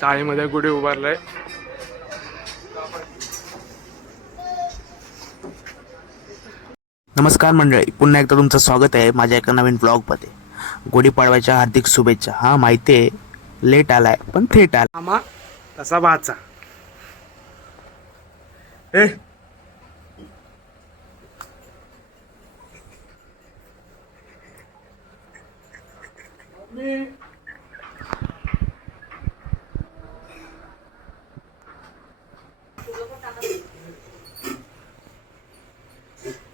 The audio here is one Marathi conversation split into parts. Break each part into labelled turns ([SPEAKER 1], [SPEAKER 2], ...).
[SPEAKER 1] चाळीमध्ये गुढी उभारलंय.
[SPEAKER 2] नमस्कार मंडळी पुन्हा एकदा तुमचं स्वागत आहे माझ्या एका नवीन ब्लॉगमध्ये. गुढीपाडव्याच्या हार्दिक शुभेच्छा. हा माहिती आहे लेट आलाय पण थेट आला
[SPEAKER 1] मामा तसा भाचा? ए!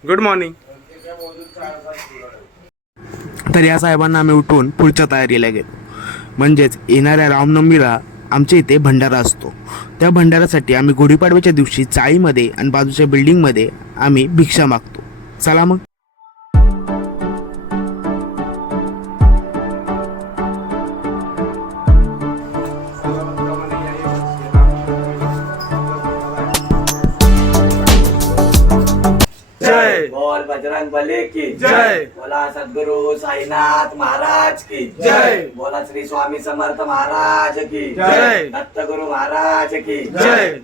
[SPEAKER 1] गुड मॉर्निंग
[SPEAKER 2] तर या साहेबांना आम्ही उठून पुढच्या तयारीला गेलो. म्हणजेच येणाऱ्या रामनवमीला आमच्या इथे भंडारा असतो. त्या भंडारासाठी आम्ही गुढीपाडव्याच्या दिवशी चाळीमध्ये आणि बाजूच्या बिल्डिंगमध्ये आम्ही भिक्षा मागतो. चला मग.
[SPEAKER 3] बजरंग बली की
[SPEAKER 1] जय.
[SPEAKER 3] बोला सद्गुरु साईनाथ महाराज की
[SPEAKER 1] जय.
[SPEAKER 3] बोला श्री स्वामी समर्थ महाराज की
[SPEAKER 1] जय.
[SPEAKER 3] दत्त गुरु महाराज की
[SPEAKER 1] जय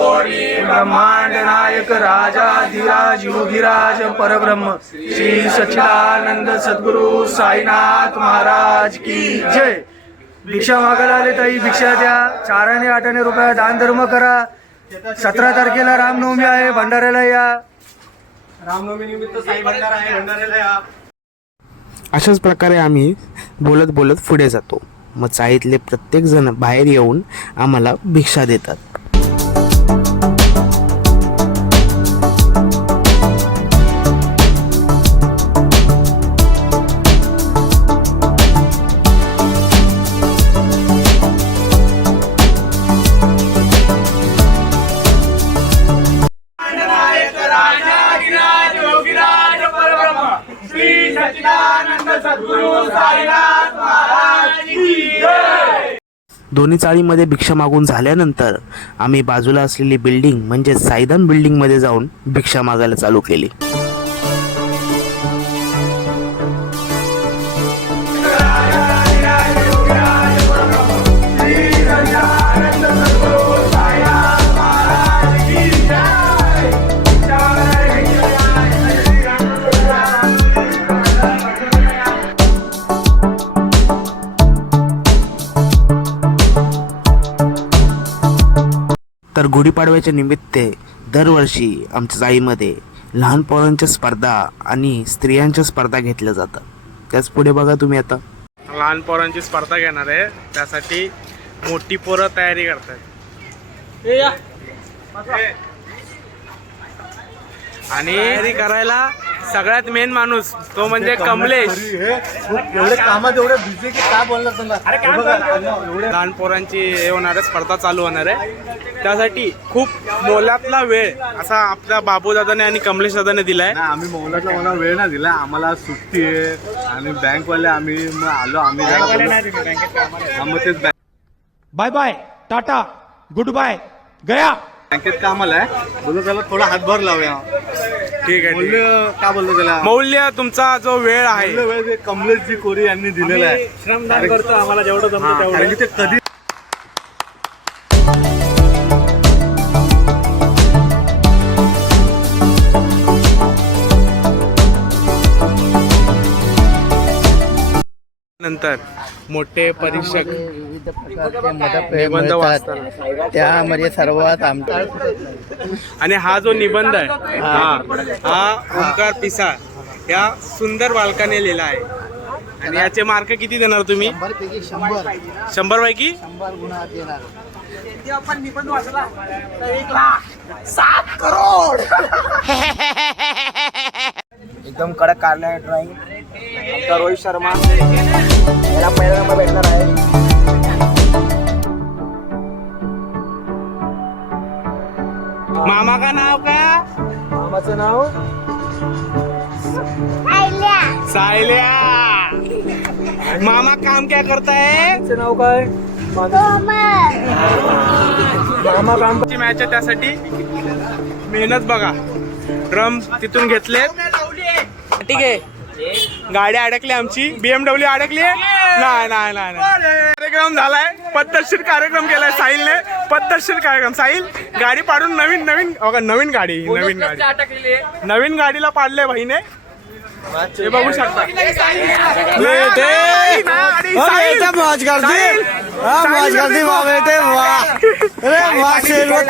[SPEAKER 1] ब्रह्मांड नायक राजाधिराज योगीराज परब्रह्म श्री सच्चिदानंद सद्गुरु साईनाथ महाराज की जय भिक्षा मागायला आले ताई भिक्षा द्या. चाराने आठाने रुपया दान धर्म करा. सतरा तारखेला रामनवमी आहे भंडाऱ्याला या. रामनवमी निमित्त साई भंडारा आहे भंडाऱ्याला या.
[SPEAKER 2] अशाच प्रकारे आम्ही बोलत बोलत पुढे जातो. मग चाळीतले प्रत्येक जण बाहेर येऊन आम्हाला भिक्षा देतात. दोन्ही चाळीमध्ये भिक्षा मागून झाल्यानंतर आम्ही बाजूला असलेली बिल्डिंग म्हणजे सायदान बिल्डिंगमध्ये जाऊन भिक्षा मागायला चालू केली. गुढीपाडव्याच्या निमित्त दरवर्षी आमच्या चाळीमध्ये लहान पोरांच्या स्पर्धा आणि स्त्रियांच्या स्पर्धा घेतल्या जातात. त्याच पुढे बघा तुम्ही आता.
[SPEAKER 1] लहान पोरांची स्पर्धा घेणार आहे. त्यासाठी मोठी पोरं तयारी करतात आणि तयारी करायला सगळ्यात मेन माणूस तो म्हणजे कमलेश
[SPEAKER 4] एवढे कामात एवढे बिझी की काय बोलणार त्यांना? हे
[SPEAKER 1] लहान पोरांची हे होणार आहे स्पर्धा चालू होणार आहे. त्यासाठी खूप मोलातला वेळ असा आपल्या बाबू दादाने आणि कमलेश दादाने दिलाय.
[SPEAKER 4] नाही आम्ही मौलाचा मला वेळ नाही दिला. आम्हाला सुट्टी आहे आणि बँकवाले आम्ही मग आलो आम्ही जरा मग तेच
[SPEAKER 5] bye bye tata good bye गया.
[SPEAKER 4] बँकेत कामाला आहे. बोललो त्याला थोडा हातभार लावूया.
[SPEAKER 1] ठीक आहे ठीक आहे.
[SPEAKER 4] मूल्य काय बोलतो त्याला?
[SPEAKER 1] मौल्य तुमचा जो वेळ आहे.
[SPEAKER 4] मूल्य वेळ कमलेशजी कोरी यांनी दिलेला आहे.
[SPEAKER 1] श्रमदान करतो आम्हाला जेवढं
[SPEAKER 4] कारण की ते कधी
[SPEAKER 1] नंतर मोठे परीक्षक.
[SPEAKER 6] विविध प्रकारचे मदत
[SPEAKER 1] निबंध वाचताना
[SPEAKER 6] त्यामध्ये सर्वात आमचा
[SPEAKER 1] आणि हा जो निबंध आहे हा. हा ओंकार पिसा या सुंदर बालकाने लिहिला आहे. आणि याचे मार्क किती देणार तुम्ही?
[SPEAKER 6] शंभर.
[SPEAKER 1] शंभर पैकी?
[SPEAKER 6] शंभर येणार
[SPEAKER 3] एकदम कडक काढला आहे ड्रॉइंग. आमचा रोहित शर्मा. याला पहिला नंबर भेटणार आहे.
[SPEAKER 1] मामा का नाव का?
[SPEAKER 3] मामाचं नाव?
[SPEAKER 1] सायल्या. मामा काम क्या करता है?
[SPEAKER 3] नाव काय? मामा. काम
[SPEAKER 1] मॅच आहे त्यासाठी. मेहनत बघा. ड्रम तिथून घेतले ठीक आहे. गाडी अडकली आमची. बीएमडब्ल्यू अडकली. नाही नाही नाही नाही. कार्यक्रम झालाय. पद्धतशीर कार्यक्रम केलाय साहिलने. पद्धतशीर कार्यक्रम. साहिल गाडी पाडून नवीन नवीन अगं, नवीन गाडी नवीन गाडी. नवीन गाडीला पाडले भाईने हे बघू शकता.
[SPEAKER 3] मौज हाँ मौज बेटे अरे शेर वो अरे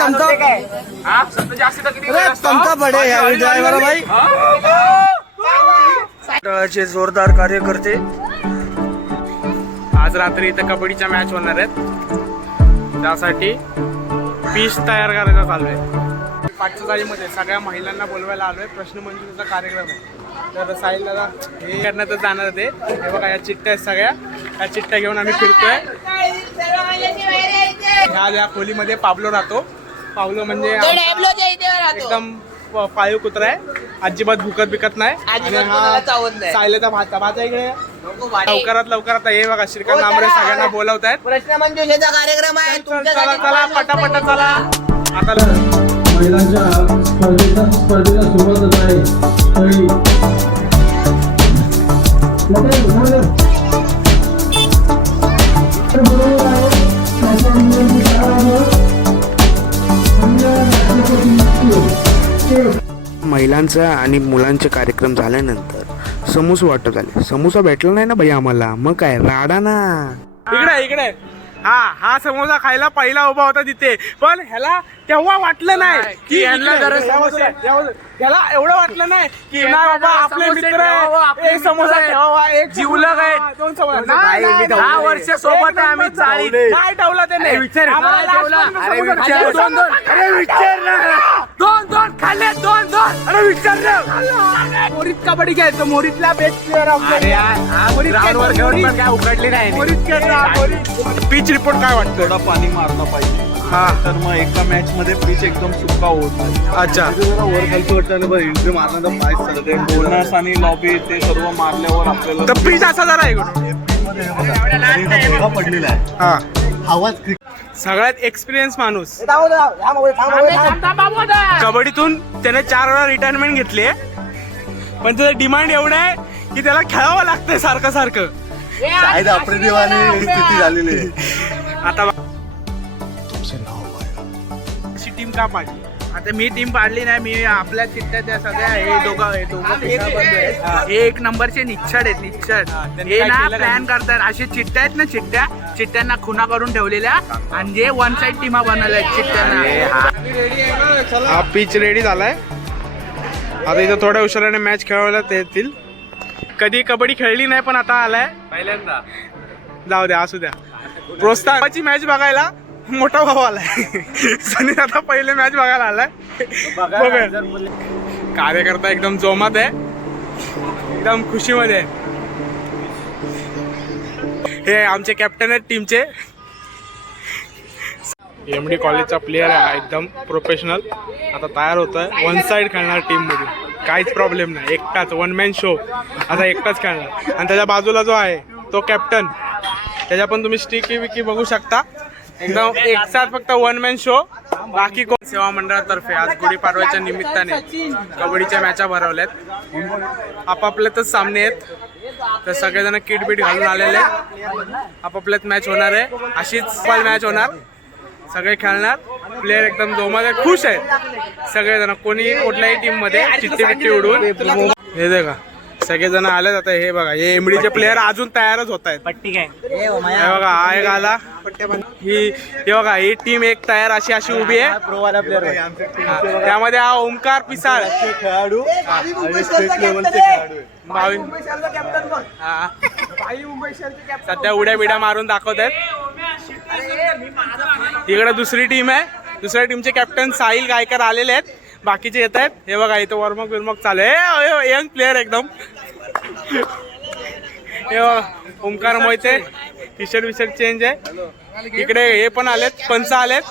[SPEAKER 3] बड़े ड्राइवर भाई.
[SPEAKER 1] चे जोरदार कार्यकर्ते. आज रात्री इथं कबड्डीच्या मॅच होणार आहेत. त्यासाठी पीच तयार करायचा चालू आहे पाचशे चाळीमध्ये सगळ्या महिलांना बोलवायला आलोय. प्रश्न मंजुरीचा कार्यक्रम आहे. तर साहिल दादा हे करण्यातच जाणार ते. हे बघा या चिठ्ठ्या आहेत सगळ्या. या चिठ्ठ्या घेऊन आम्ही फिरतोय. ह्या ज्या खोलीमध्ये पावलो राहतो. पावलो म्हणजे एकदम पाळीव कुत्रा आहे. अजिबात भुकत बिकत नाही. आणि हा सायलेचा भात भात आहे इकडे लवकरात लवकरात हे बघा श्रीकांत नांबरे सगळ्यांना बोलवत आहेत
[SPEAKER 3] प्रश्न मंजुषेचा कार्यक्रम आहे.
[SPEAKER 1] चला चला पटापट चला. आता
[SPEAKER 7] महिलांच्या स्पर्धेचा स्पर्धेला सुरुवातच आहे. तरी बरोबर आहे. त्याच्या
[SPEAKER 2] महिलांचा आणि मुलांचे कार्यक्रम झाल्यानंतर समोसा वाटप झाले. समोसा भेटला नाही ना भाई आम्हाला? मग काय? राडा ना.
[SPEAKER 1] इकडे इकडे. हा हा समोसा खायला पहिला उभा होता तिथे. पण ह्याला तेव्हा वाटलं नाही की ह्याला त्याला एवढं वाटलं नाही की नाही बाबा आपले मित्र आहे. एक समोसा ठेवावा एक जीवलं काय दोन समोसा दहा वर्ष सोबत आहे आम्ही चाळी काय ठेवला त्याने? अरे विचार. ना. अरे विचार ना. मोरीत कबड्डी खेळतो मोरीतला बेस्ट प्लेअर काय उघडली नाही मोरीत पिच रिपोर्ट काय? वाटतं
[SPEAKER 4] थोडा पाणी मारला पाहिजे.
[SPEAKER 1] हा.
[SPEAKER 4] तर मग एका मॅच मध्ये पिच एकदम सुका होत नाही.
[SPEAKER 1] अच्छा.
[SPEAKER 4] तिथे जरा वर खालचं वाटतं बरं इंट्री मारण्याचा पाय चालत आहे बोनस आणि लॉबी ते सर्व मारल्यावर आपल्याला
[SPEAKER 1] तर पिच असा जरा आहे.
[SPEAKER 4] पडलेला आहे.
[SPEAKER 1] हा.
[SPEAKER 4] आवाज
[SPEAKER 1] सगळ्यात एक्सपिरियन्स माणूस. कबड्डीतून त्याने चार वेळा रिटायरमेंट घेतली पण त्याचं डिमांड एवढं आहे की त्याला खेळावं लागतंय सारखं सारखं.
[SPEAKER 4] शाळेत अप्रतिभाने स्थिती झालेली आहे.
[SPEAKER 1] आता बघ. अशी टीम का पाडली
[SPEAKER 8] आता मी टीम पाडली नाही मी आपल्या चिठ्ठ्या त्या सगळ्या हे दोघं हे दोघं. हे एक नंबरचे निच्छड आहेत निच्छड हे ना प्लॅन करतात. असे चिठ्ठ्या आहेत ना चिठ्ठ्या. चिठ्ठ्यांना खुना करून ठेवलेल्या. आणि जे वन साइड टीमा बनवल्या आहेत चिठ्ठ्यांना.
[SPEAKER 1] हा. पिच रेडी झालाय. आता इथं थोड्या उशिराने मॅच खेळवायला ते येतील. कधी कबड्डी खेळली नाही पण आता आलाय.
[SPEAKER 4] पहिल्यांदा.
[SPEAKER 1] जाऊ द्या असू द्या. प्रोत्साहनाची मॅच बघायला. मोठा भाऊ आलाय. सनी आता पहिले मॅच बघायला आलाय. बघा. कार्यकर्ता एकदम जोमात आहे. एकदम खुशीमध्ये आहे. हे आमचे कॅप्टन आहेत टीमचे एम डी कॉलेजचा प्लेअर आहे एकदम प्रोफेशनल आता तयार होत आहे. वन साईड खेळणार टीममध्ये. काहीच प्रॉब्लेम नाही. एकटाच वन मॅन शो आता एकटाच खेळणार. आणि त्याच्या बाजूला जो आहे तो कॅप्टन त्याच्या पण तुम्ही स्टिकी विकी बघू शकता. एकदम एक साथ फक्त वन मॅन शो बाकी कोण सेवा मंडळातर्फे आज गुढीपाडव्याच्या निमित्ताने कबड्डीच्या मॅचा भरवल्यात. आपापल्यातच सामने आहेत. तर सगळेजण किट बीट घालून आलेले आपापल्यात मॅच होणार आहे. अशीच पण मॅच होणार. सगळे खेळणार. प्लेअर एकदम जोमाने आहे खुश आहेत. सगळेजण कोणी कुठल्याही टीममध्ये चिठ्ठी बिट्टी उडून हे दे का सगळेजण आलेत आता हे बघा हे एमडीचे प्लेअर अजून तयारच होत आहेत. हे बघा हा एक आला. ही हे बघा ही टीम एक तयार अशी अशी उभी आहे.
[SPEAKER 3] प्रोवाला प्लेअर आहे.
[SPEAKER 1] हा, त्यामध्ये हा ओमकार पिसाळ.
[SPEAKER 4] खेळाडू. आणि स्टेट लेवलचे खेळाडू आहे.
[SPEAKER 1] भावी हा. सध्या उड्या बिड्या मारून दाखवत आहेत. तिकडे दुसरी टीम आहे. दुसऱ्या टीमचे कॅप्टन साहिल गायकर आलेले आहेत. बाकीचे येत आहेत. हे बघा इथं वर्मक बिरमक चालू आहे. यंग प्लेअर एकदम. हे बघा ओमकार मोहिते. टी शर्ट विशर्ट चेंज आहे. इकडे हे पण आलेत पंच आलेत.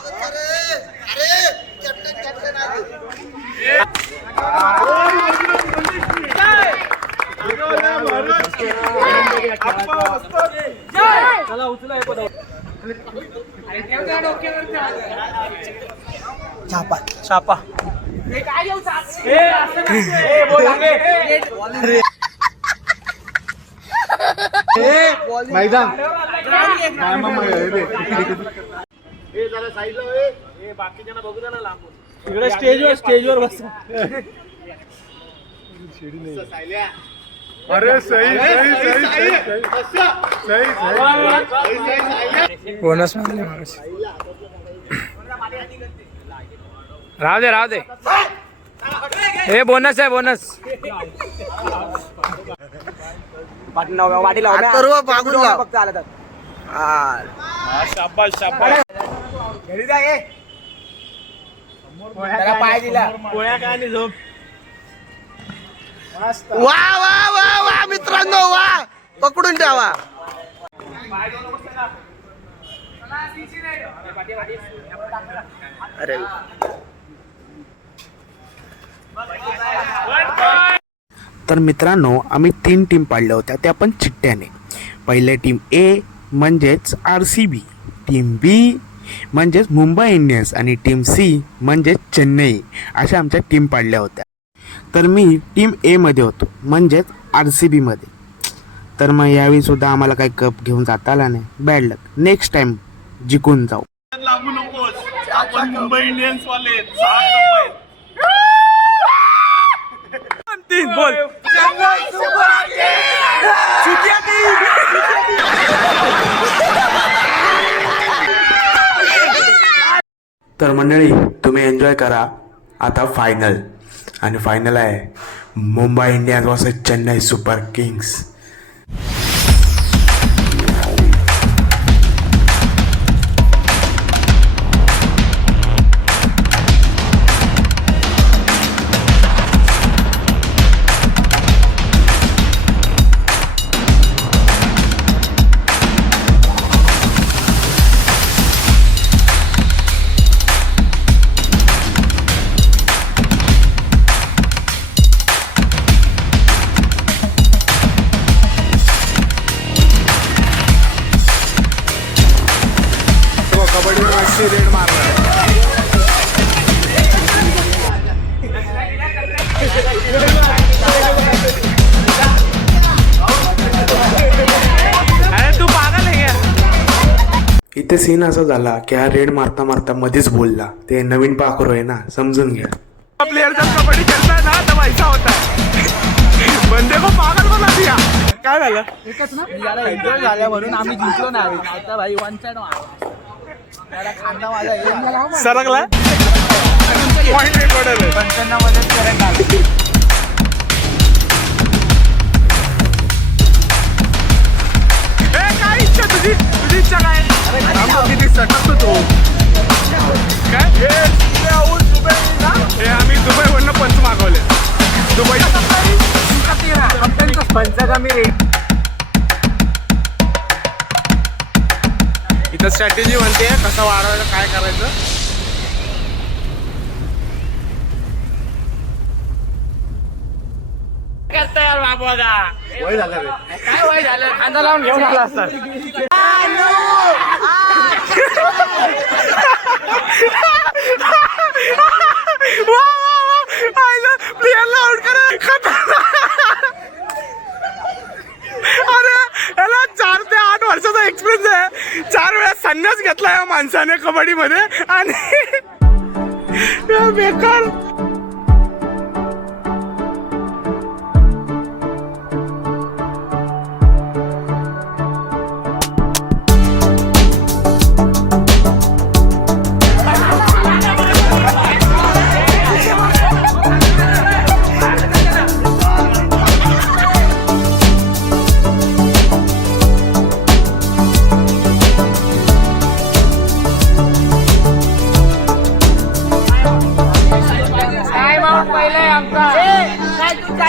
[SPEAKER 3] छापा
[SPEAKER 1] छापा
[SPEAKER 4] मैदान. नाही, मग- मग हे दे. अरे सही सही सही सही सही सही सही
[SPEAKER 1] बोनस मागले राहू दे राहू दे. हे बोनस आहे बोनस.
[SPEAKER 3] सर्व मागून लाव वा वा वा वा मित्रांनो वा. पकडून ठेवा. अरे.
[SPEAKER 2] तर मित्रांनो आम्ही तीन टीम पाडल्या होत्या. त्या पण चिट्ट्याने पहिले टीम ए म्हणजेच R C B team B म्हणजेच मुंबई इंडियन्स आणि टीम सी म्हणजेच चेन्नई अशा आमच्या टीम पाडल्या होत्या. तर मी टीम एमध्ये होतो म्हणजेच आर सी बीमध्ये तर मग यावेळी सुद्धा आम्हाला काही कप घेऊन जाता आला नाही. बॅड लक नेक्स्ट टाइम जिंकून जाऊ.
[SPEAKER 4] लागू नकोस. आपण मुंबई इंडियन्स वाले.
[SPEAKER 1] तीन बोल.
[SPEAKER 2] तर मंडळी तुम्ही एन्जॉय करा आता फायनल आणि फायनल आहे Mumbai Indians versus Chennai super kings.
[SPEAKER 1] अरे तू पागल आहे क्या?
[SPEAKER 2] इथे सीन असा झाला की हा रेड मारता मारता मध्येच बोलला. ते नवीन पाखरू आहे ना समजून घ्या.
[SPEAKER 1] प्लेयर जब कबड्डी खेलता है ना तब ऐसा होता है बंदे को पागल बना दिया काय झालं?
[SPEAKER 6] एन्जॉय झाल्या म्हणून आम्ही जिंकलो नाही आता भाई वन साइड
[SPEAKER 1] सरकला
[SPEAKER 6] आला.
[SPEAKER 1] काय इच्छा तुझी? तुझी इच्छा काय? आमचा किती सटकतो तो? काय? हे दुबईहून दुबई ना हे आम्ही दुबईवरनं पंच मागवले. दुबई.
[SPEAKER 6] पंचगामी रेट
[SPEAKER 1] इथं स्ट्रॅटेजी म्हणते कसं वाढवायचं काय करायचं. करता यार बाबा काय वय झालं? खांदा लावून घेऊन आला असतात प्लेयरला आउट करा अरे याला चार ते आठ वर्षाचा एक्सपिरियन्स आहे. चार वेळा संन्यास घेतला या माणसाने कबड्डीमध्ये आणि बेकार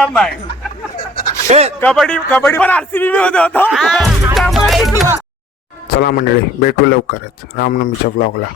[SPEAKER 1] काम नाही कबड्डी कबड्डी पण आरसीबी मध्ये होतो.
[SPEAKER 2] चला मंडळी भेटू लवकरच. रामनवमीच्या ब्लॉगला